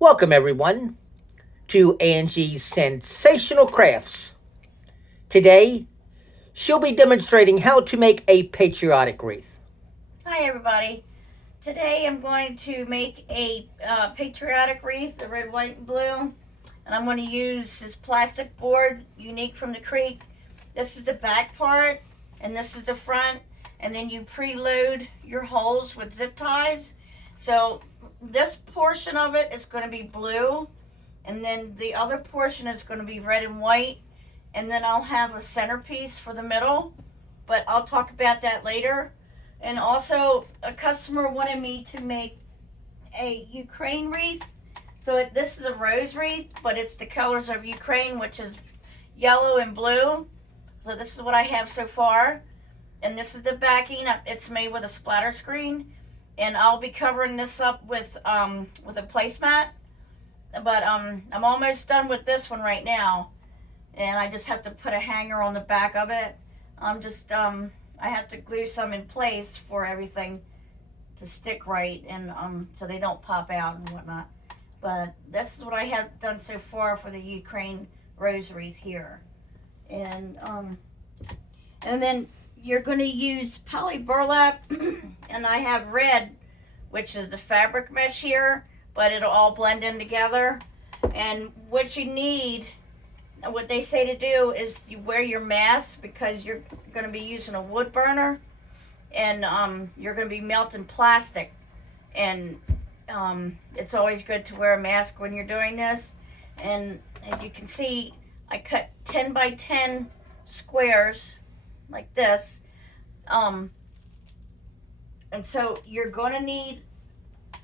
Welcome, everyone, to Angie's Sensational Crafts. Today, she'll be demonstrating how to make a patriotic wreath. Hi everybody. Today I'm going to make a patriotic wreath, the red, white, and blue. And I'm going to use this plastic board, unique from the creek. This is the back part, and this is the front. And then you preload your holes with zip ties. So this portion of it is going to be blue, and then the other portion is going to be red and white. And then I'll have a centerpiece for the middle, but I'll talk about that later. And also, a customer wanted me to make a Ukraine wreath. So this is a rose wreath, but it's the colors of Ukraine, which is yellow and blue. So this is what I have so far. And this is the backing. It's made with a splatter screen. And I'll be covering this up with a placemat. But I'm almost done with this one right now. And I just have to put a hanger on the back of it. I have to glue some in place for everything to stick right, and so they don't pop out and whatnot. But this is what I have done so far for the Ukraine rose wreath here. And then you're going to use poly burlap, and I have red, which is the fabric mesh here, but it'll all blend in together. And what you need, what they say to do, is you wear your mask, because you're going to be using a wood burner, and you're going to be melting plastic, and it's always good to wear a mask when you're doing this. And as you can see, I cut 10 by 10 squares like this, and so you're going to need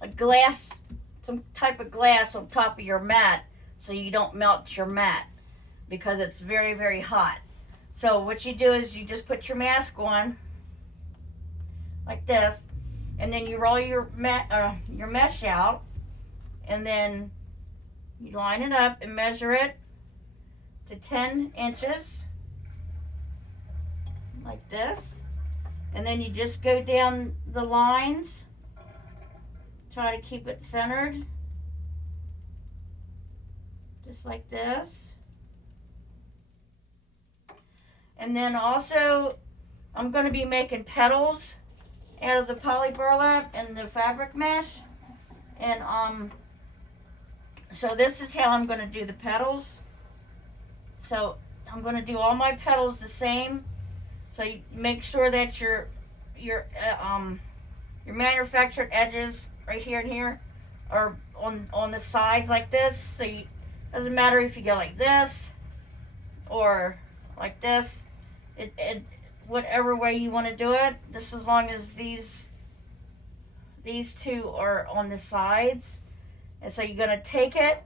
a glass, some type of glass on top of your mat, so you don't melt your mat, because it's very, very hot. So what you do is you just put your mask on like this, and then you roll your mesh out, and then you line it up and measure it to 10 inches like this, and then you just go down the lines, try to keep it centered just like this. And then also, I'm going to be making petals out of the poly burlap and the fabric mesh. And so this is how I'm going to do the petals. So I'm going to do all my petals the same. So you make sure that your manufactured edges right here and here are on the sides like this. So doesn't matter if you go like this or like this. It whatever way you want to do it, just as long as these two are on the sides. And so you're going to take it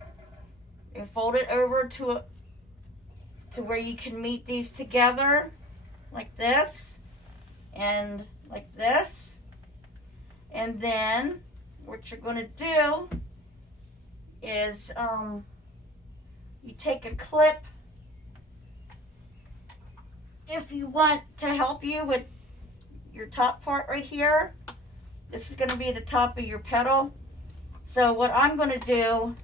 and fold it over to where you can meet these together like this and like this. And then what you're going to do is you take a clip, if you want to help you with your top part right here. This is going to be the top of your petal. So what I'm going to do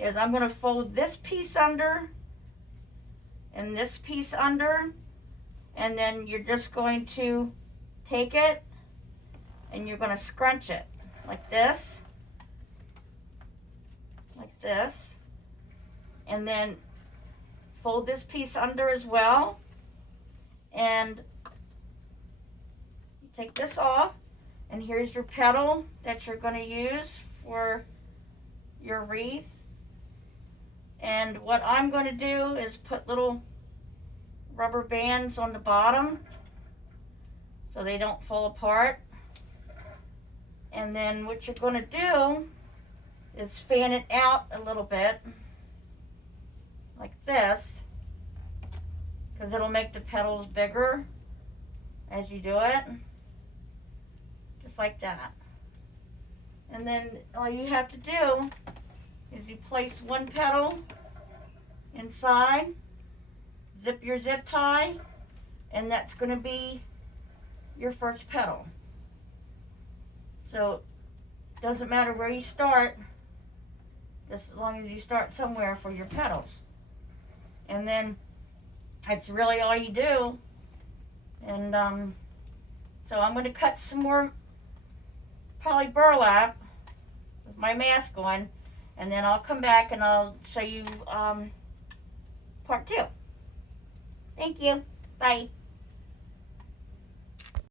is I'm going to fold this piece under and this piece under, and then you're just going to take it and you're going to scrunch it like this, and then fold this piece under as well. And you take this off, and here's your petal that you're going to use for your wreath. And what I'm going to do is put little rubber bands on the bottom so they don't fall apart. And then what you're going to do is fan it out a little bit like this, because it'll make the petals bigger as you do it, just like that. And then all you have to do is you place one petal inside, zip your zip tie, and that's going to be your first petal. So it doesn't matter where you start, just as long as you start somewhere for your petals. And then that's really all you do. And so I'm going to cut some more poly burlap with my mask on, and then I'll come back and I'll show you part 2. Thank you. Bye.